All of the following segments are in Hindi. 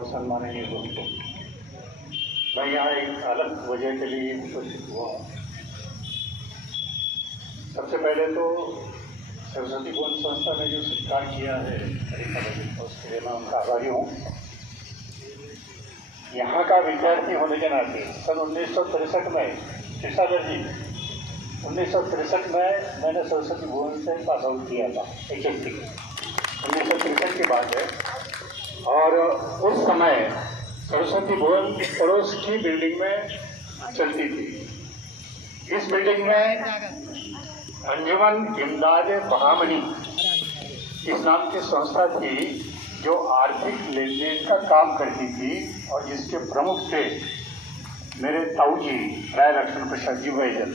और सम्माननीय दोस्तों, मैं यहाँ एक अलग वजह के लिए उपस्थित हुआ हूँ। सबसे पहले तो सरस्वती भुवन संस्था ने जो सत्कार किया है उसके लिए मैं उनका आभारी हूँ। यहाँ का विद्यार्थी होने के नाते सन 1963 में शिक्षागर जी 1963 में मैंने सरस्वती भुवन से पास आउट किया था HSC 1963 की बात है। और उस समय सरस्वती भुवन पड़ोस की बिल्डिंग में चलती थी। इस बिल्डिंग में अंजुमन इमदाद बहामनी इस नाम की संस्था थी जो आर्थिक लेन देन का काम करती थी और जिसके प्रमुख थे मेरे ताऊ जी राय लक्ष्मण प्रसाद जी बैजल।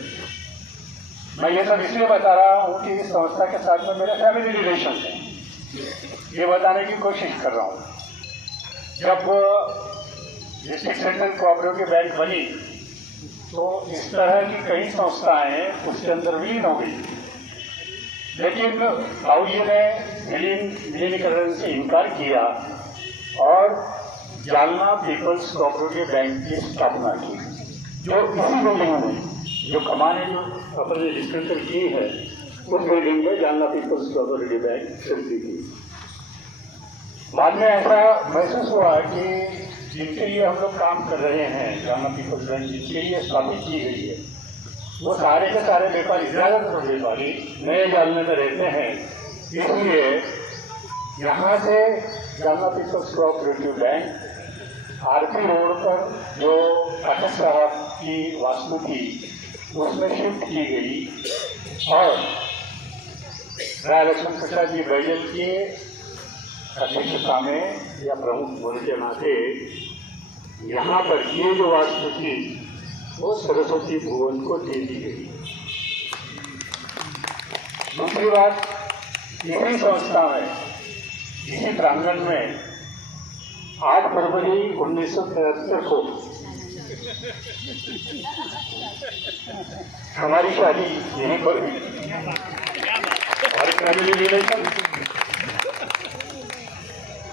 मैं ये सब इसलिए बता रहा हूँ कि इस संस्था के साथ में मेरे फैमिली रिलेशन है, ये बताने की कोशिश कर रहा हूँ। जब डिस्ट्रिक्ट सेंट्रल कोऑपरेटिव बैंक बनी तो इस तरह की कई संस्थाएं उसके अंदर विलीन हो गई, लेकिन ताऊ जी ने विलीनीकरण से इनकार किया और जालना पीपल्स कोऑपरेटिव बैंक की स्थापना की, जो इसी बिल्डिंग में जो कमाने जो अपने डिस्ट्रिक्ट की है उस बिल्डिंग में जालना पीपल्स कोऑपरेटिव बैंक चलती थी। बाद में ऐसा महसूस हुआ कि जिनके लिए हम लोग काम कर रहे हैं जालना पीपल्स बैंक जिनके लिए स्थापित की गई है वो सारे के सारे व्यापारी ज़्यादातर व्यापारी नए जालने में रहते हैं। इसलिए यहाँ से Jalna people's cooperative bank RP road पर जो पाठक साहब की वास्तु थी उसमें शिफ्ट की गई और राय लक्ष्मण प्रसाद जी बैजल के अध्यक्षता में या प्रमुख होने के नाते यहाँ पर ये जो वास्तु थी वो सरस्वती भुवन को दे दी गई। दूसरी बात, इसी संस्था में इसी प्रांगण में 8 फरवरी 1973 को हमारी शादी यहीं पर हुई। हमारी फैमिली रिलेशन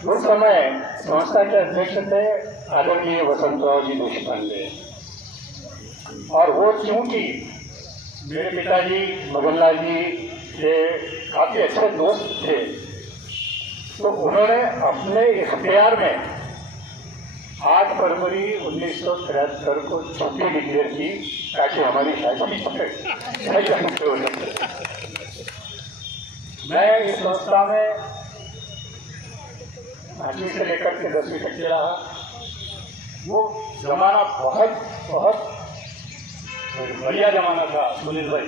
उस समय संस्था के अध्यक्ष थे आदरणीय वसंतराव जी देशपांडे, और वो क्योंकि मेरे पिताजी मगनलाल जी के काफ़ी अच्छे दोस्त थे तो उन्होंने अपने इख्तियार में 8 फरवरी 1973 को छुट्टी डिक्लेयर की ताकि हमारी शादी हो सके। मैं इस संस्था में 8वीं से लेकर के 10वीं तक के रहा। वो जमाना बहुत बढ़िया जमाना था। सुनील भाई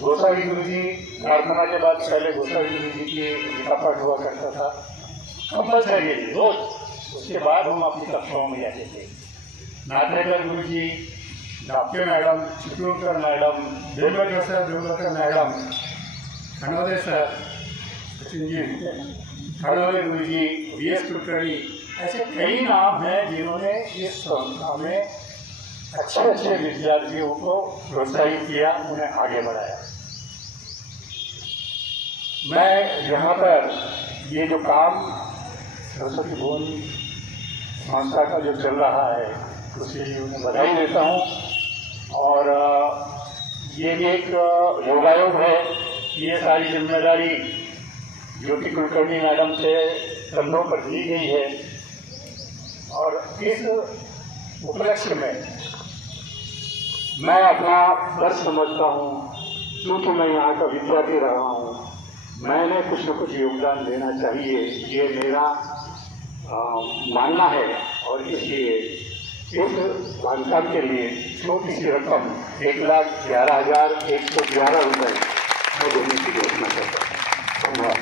गोसावी गुरु जी प्रार्थना के बाद पहले गोसावी गुरु जी की गीता पाठ हुआ करता था कंपल्सरी रोज, उसके बाद हम अपनी कक्षाओं में जाते थे। Nathekar guru ji, Dapte madam, Chitturkar madam, Devkar madam, Khanaude sir, Sachin ji, Khadole guru ji, VS Kulkarni, ऐसे कई नाम हैं जिन्होंने इस संस्था में अच्छे विद्यार्थियों को प्रोत्साहित किया, उन्हें आगे बढ़ाया। मैं यहाँ पर ये जो काम सरस्वती भुवन संस्था का जो चल रहा है उसके लिए उन्हें बधाई देता हूँ। और ये भी एक योगायोग है, ये सारी जिम्मेदारी ज्योति कुलकर्णी मैडम के कंधों पर दी गई है। और इस उपलक्ष्य में मैं अपना फर्ज समझता हूँ, क्योंकि मैं यहाँ का विद्यार्थी रहा हूँ, मैंने कुछ न कुछ योगदान देना चाहिए, ये मेरा मानना है। और इसलिए इस बांधकाम के लिए छोटी सी रकम 1,11,111 रुपये मैं देने की घोषणा करता हूँ। धन्यवाद।